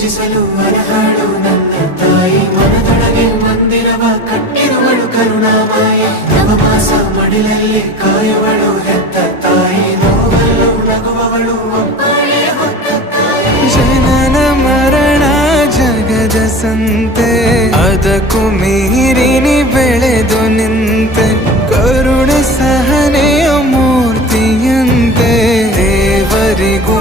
ಪೂಜಿಸಲು ಅರ್ಹಳು ನನ್ನ ತಾಯಿ ಮನದೊಳಗೆ ಮಂದಿರವ ಕಟ್ಟಿರುವಳು ಕರುಣಾಮಾಯಿ ನವಮಾಸ ಮಡಿಲಲ್ಲಿ ಕಾಯುವಳು ಹೆತ್ತ ತಾಯಿ ನೋವಲ್ಲೂ ನಗುವವಳು ಒಬ್ಬಳೇ ಹೊತ್ತ ತಾಯಿ ಜನನ ಮರಣ ಜಗದ ಸಂತೆ ಅದಕ್ಕೂ ಮೀರಿನಿ ಬೆಳೆದು ನಿಂತೆ ಕರುಣೆ ಸಹನೆಯ ಮೂರ್ತಿಯಂತೆ ದೇವರಿಗೂ